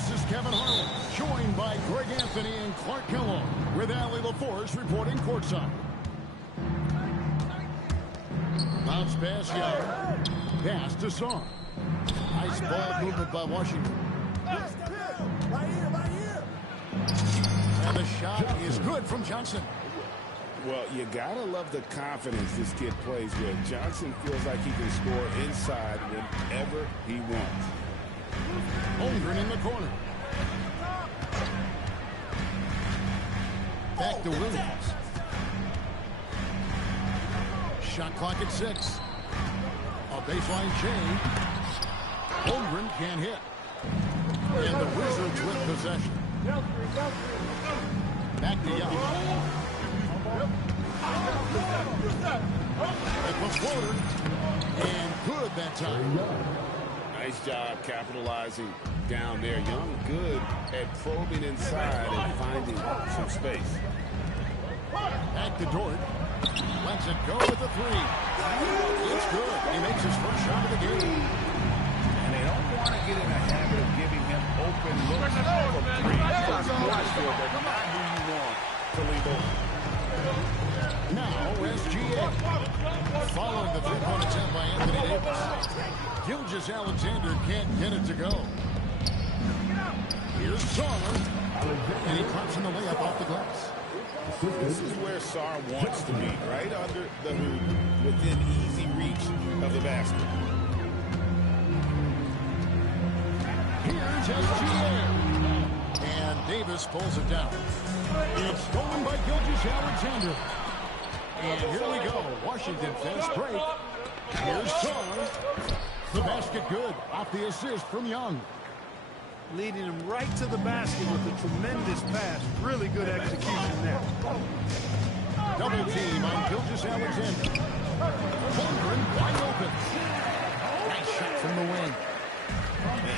This is Kevin Harlan, joined by Greg Anthony and Clark Kellogg, with Allie LaForce reporting courtside. Bounce pass, Young. Pass to Song. Nice ball movement by Washington. Right here. And the shot is good from Johnson. Well, you gotta love the confidence this kid plays with. Johnson feels like he can score inside whenever he wants. Holmgren in the corner. Back to Williams. Shot clock at 6. A baseline change. Holmgren can't hit. And the Wizards with possession. Back to Young. At the floater. And good that time. Nice job capitalizing down there. Young good at probing inside and finding some space. Back to Dort. Lets it go with the 3. It's good. He makes his first shot of the game. And they don't want to get in a habit of giving him open looks from 3. But not who you want to leave open. Now SGA. Following the three-point attempt by Anthony Davis. Gilgeous-Alexander can't get it to go. Here's Sarr. And he drops in the layup off the glass. This is where Sarr wants to be, right under the hoop, within easy reach of the basket. Here's SGA. And Davis pulls it down. It's stolen by Gilgeous-Alexander. And here we go. Washington fast break. Here's Sarr. The basket good. Off the assist from Young. Leading him right to the basket with a tremendous pass. Really good execution there. Double team on Gilgeous-Alexander. Holmgren wide open. Nice shot from the wing.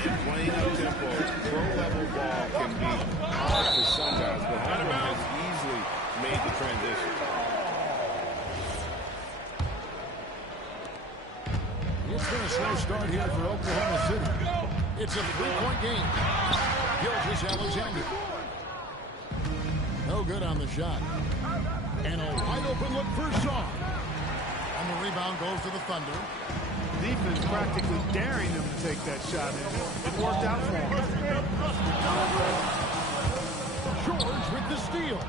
And playing up tempo, pro-level ball can be hard for some guys, but Holmgren has easily made the transition. It's been a slow start here for Oklahoma City. It's a 3-point game. Gilgeous-Alexander. No good on the shot. And a wide open look for Shaw. And the rebound goes to the Thunder. Defense practically daring him to take that shot. It worked out for him. George with the steal.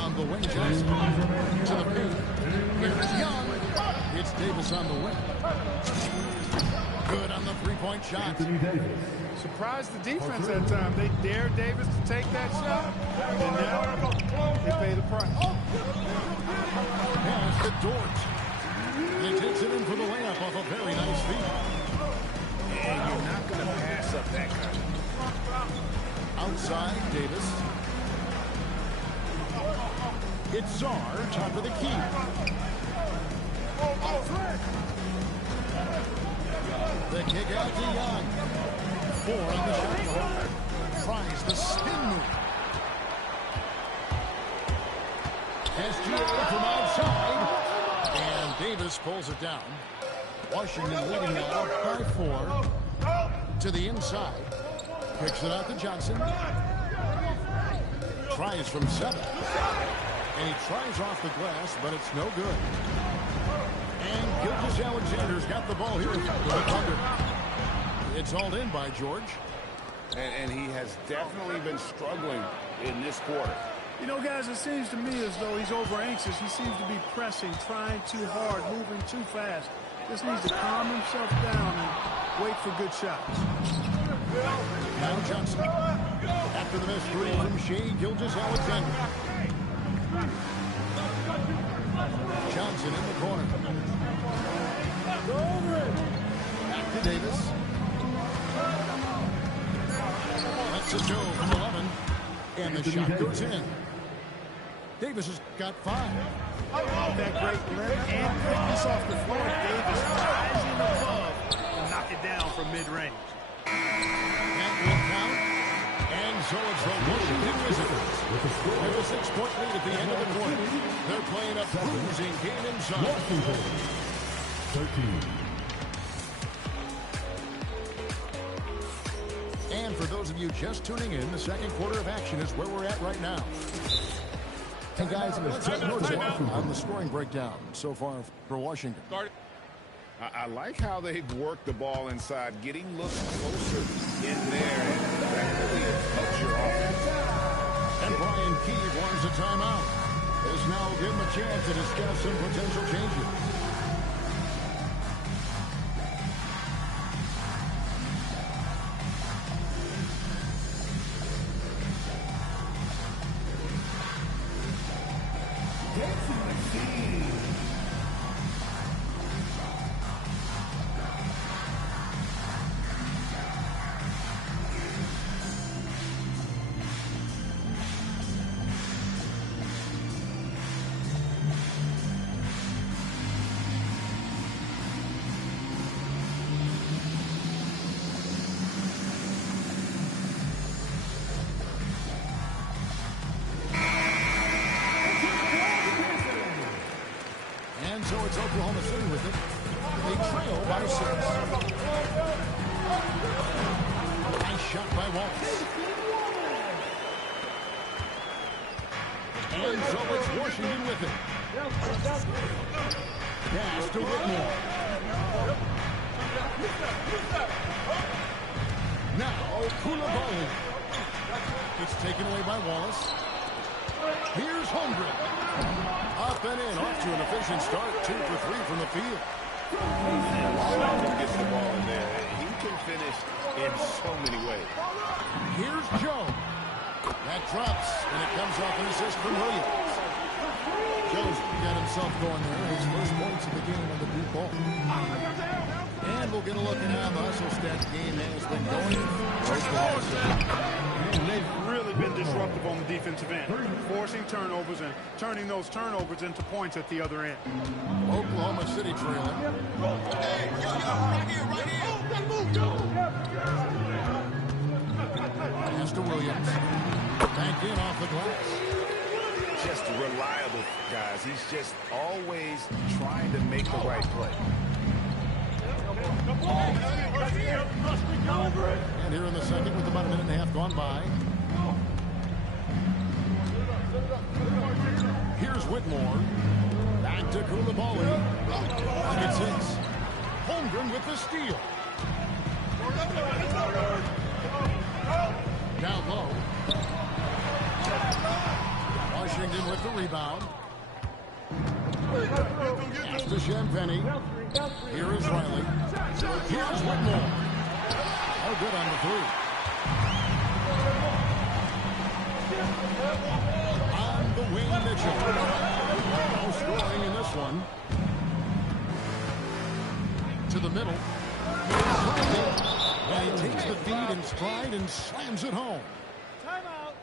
On the wing, Johnson. To the paint. Here's Young. It's Davis on the wing. Good on the three-point shot. Surprised the defense that time. They dared Davis to take that shot. And now they pay the price. Pass to Dort. And he takes it in for the layup off a very nice feed. And you're not going to pass up that kind. Outside, Davis. It's Sarr, top of the key. The kick out to Young. 4 on the shot clock. Tries the spin move. SGA from outside. And Davis pulls it down. Washington leading now by 4. To the inside. Kicks it out to Johnson. Tries from 7. And he tries off the glass, but it's no good. And Gilgeous-Alexander's got the ball here for the Thunder. It's hauled in by George. And he has definitely been struggling in this quarter. You know, guys, it seems to me as though he's over anxious. He seems to be pressing, trying too hard, moving too fast. Just needs to calm himself down and wait for good shots. Now Johnson. After the missed three from Shea Gilgeous-Alexander. Johnson in the corner. Back to Davis. Lets it go from 11. And the shot goes in. Davis has got 5. That great length and quickness off the floor. Davis rising above and knock it down from mid-range. That will count. And so it's the Washington Wizards. With a 6-point lead at the end of the quarter. They're playing a bruising game inside. Washington 13. And for those of you just tuning in, the second quarter of action is where we're at right now. Hey guys, let's take notes on the scoring breakdown so far for Washington. I like how they've worked the ball inside, getting looks closer in there, and that really helps your offense. And Brian Keeve wants a timeout. This now will give him a chance to discuss some potential changes. So it's Oklahoma City with it. They trail by 6. Nice shot by Wallace. And so it's Washington with it. Pass to Whitmore. Now Koulibaly. It's taken away by Wallace. Here's Holmgren. Up and in, off to an efficient start. 2 for 3 from the field. Who gets the ball in there? He can finish in so many ways. Here's Joe. That drops, and it comes off an assist from Williams. Joe's got himself going there. His first points of the game on the deep ball. And we'll get a look at how the hustle stat game has been going. And they've really been disruptive on the defensive end, forcing turnovers and turning those turnovers into points at the other end. Oklahoma City trailing. Pass to Williams. Back in off the glass. Just reliable, guys. He's just always trying to make the right play. And here in the second with about a minute and a half gone by. Here's Whitmore. Back to Koulibaly. Pocket 6. Holmgren with the steal. Down low. Washington with the rebound. Pass to Champagny. Here is Riley. Here's Whitmore. Oh, good on the 3. On the wing, Mitchell. No scoring in this one. To the middle. And he takes the feed in stride and slams it home.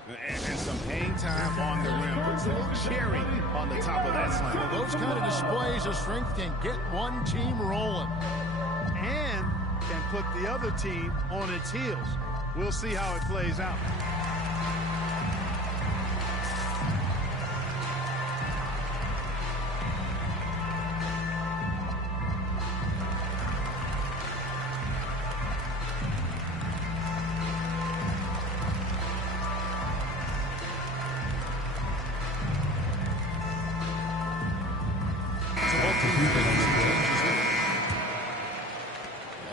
And some hang time on the rim. Puts a little cherry on the top of that slam. Those kind of displays of strength can get one team rolling. And can put the other team on its heels. We'll see how it plays out.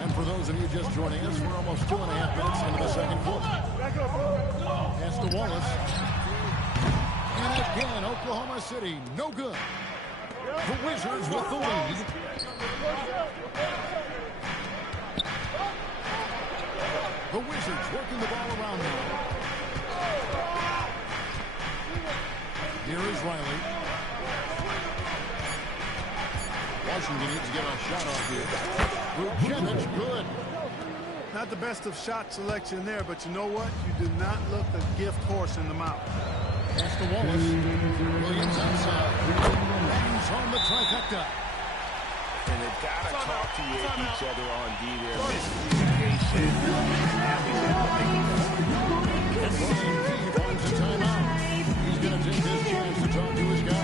And for those of you just joining us, we're almost 2.5 minutes into the second quarter. Pass to Wallace. And again, Oklahoma City, no good. The Wizards with the lead. The Wizards working the ball around them. Here is Riley. Washington needs to get a shot off here. Vucevic, good. Not the best of shot selection there, but you know what? You did not look a gift horse in the mouth. Pass to Wallace. Williams outside. Bangs on the trifecta. And they've got to talk to each other on D there. Miscommunication. And Brian Keeve wants a timeout. He's going to take his chance to talk to his guy.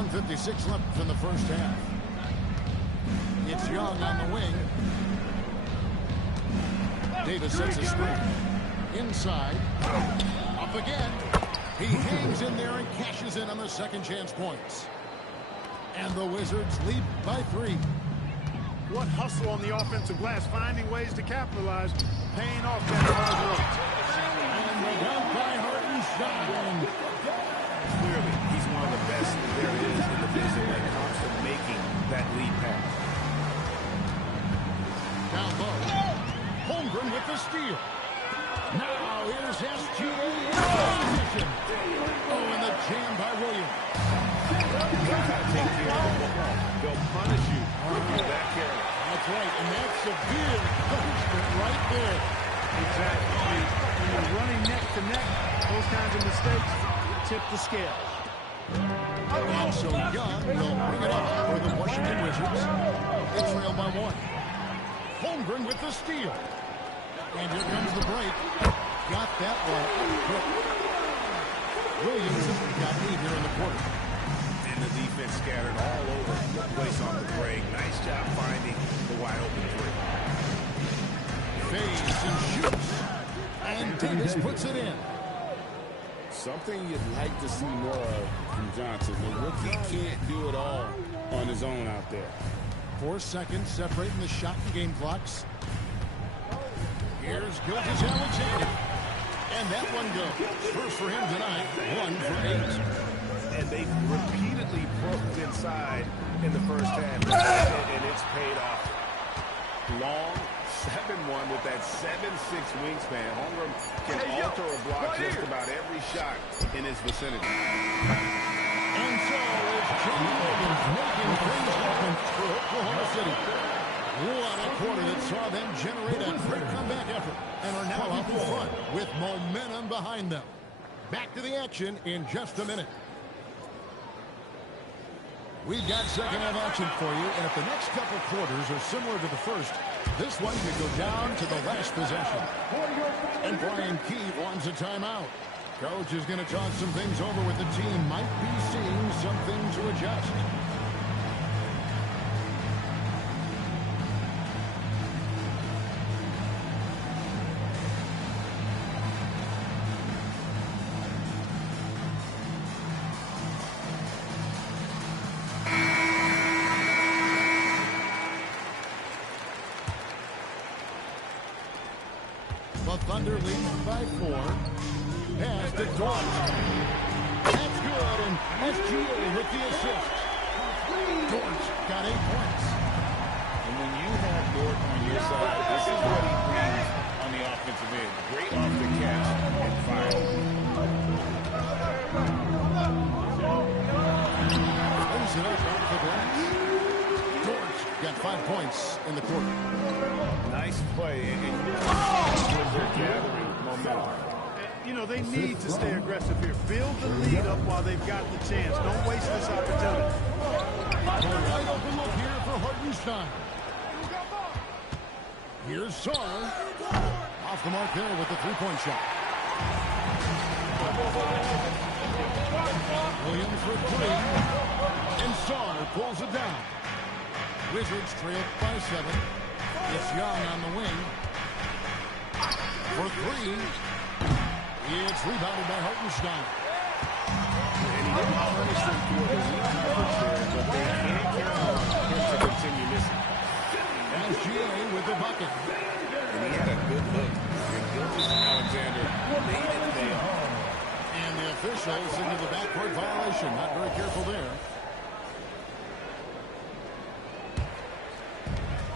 1:56 left in the first half. It's Young on the wing. Davis sets a screen. Inside. Up again. He hangs in there and cashes in on the second chance points. And the Wizards lead by 3. What hustle on the offensive glass, finding ways to capitalize, paying off that hard work. And the dunk by Hartenstein. Clearly, he's one of the best there is in the business when it comes to making that lead pass. Down low. Holmgren with the steal. Now here's SGA in transition. Oh, and the jam by Williams. Take care of the ball. They'll punish you if you're that careless. That's right, and that's severe punishment right there. Exactly. When you're running neck to neck, those kinds of mistakes tip the scale. And so Young will bring it up for the Washington Wizards. They trail by 1. Holmgren with the steal. And here comes the break. Got that one up quick. Williams got lead here in the quarter. And the defense scattered all over the place on the break. Nice job finding the wide open 3. Fades and shoots. And Davis puts it in. Something you'd like to see more of from Johnson. The rookie can't do it all on his own out there. 4 seconds separating the shot and game clocks. Here's Gilgeous-Alexander. And that one goes. First for him tonight, 1 for 8. And they repeatedly broke inside in the first half. And it's paid off. Long 7-1 with that 7'6" wingspan. Holmgren can alter or block just about every shot in his vicinity. And so it's Jamie Williams making things happen for Oklahoma City. What a quarter that saw them generate a great comeback effort and are now out in front with momentum behind them. Back to the action in just a minute. We've got second half action for you, and if the next couple quarters are similar to the first, this one could go down to the last possession. And Brian Keefe wants a timeout. Coach is going to talk some things over with the team. Might be seeing something to adjust. The Thunder lead by 4. Pass to Dort. That's good, and SGA with the assist. Dort got 8 points. And when you have Dort on your side, this is what he brings on the offensive end. Great off the catch and fire. Plays it up off the glass. Dort got 5 points in the quarter. Nice play. And they're gathering momentum. You know, they need to stay aggressive here. Build the lead up while they've got the chance. Don't waste this opportunity. A wide open look here for Hartenstein. Here's Sarr. Off the mark there with the three-point shot. Williams for 3. And Sarr pulls it down. Wizards trail by 7. It's Young on the wing. For 3. It's rebounded by Hartenstein. And he didn't punish them for his efforts there, but they can't count on him to continue missing. SGA with the bucket. And he had a good look. And Gilgeous-Alexander made it pay off. And the officials into the backcourt violation. Not very careful there.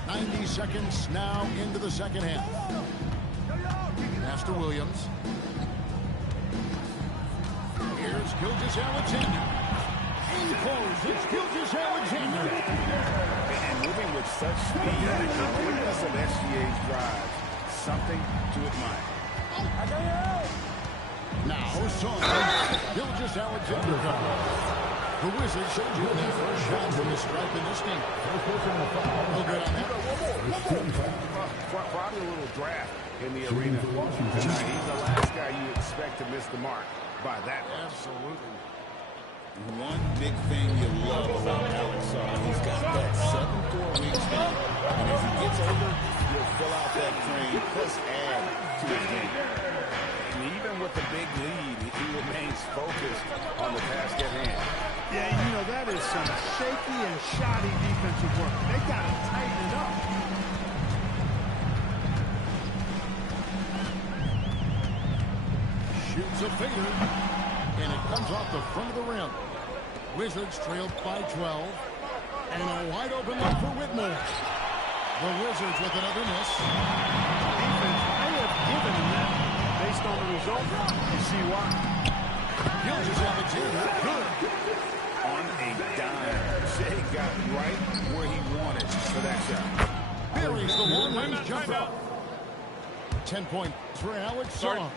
90 seconds now into the second half. Pass to Williams. Here's Gilgeous-Alexander. In close, it's Gilgeous-Alexander. And moving with such speed, the quickness of SGA's drive, something to admire. Now, Sarr. Gilgeous-Alexander comes. The Wizards should do their first shot from the stripe in this game. No good on that. Probably a little draft in the arena. He's the last guy you expect to miss the mark by that much. Absolutely. One big thing you love about Alex he's got that 7'4" wingspan, and as he gets older, he'll fill out that frame plus add to his game. And even with the big lead, he remains focused on the task at hand. Yeah, you know, that is some shaky and shoddy defensive work. They got to tighten it up. Shoots a fader, and it comes off the front of the rim. Wizards trailed by 12. And a wide open look for Whitmore. The Wizards with another miss. Defense, I have given him that. Based on the result, you see why. Gilgeous-Alexander, good. On a dime, Shea got right where he wanted for that shot. Buries the long-range jumper. 10 points for Alex Shaw.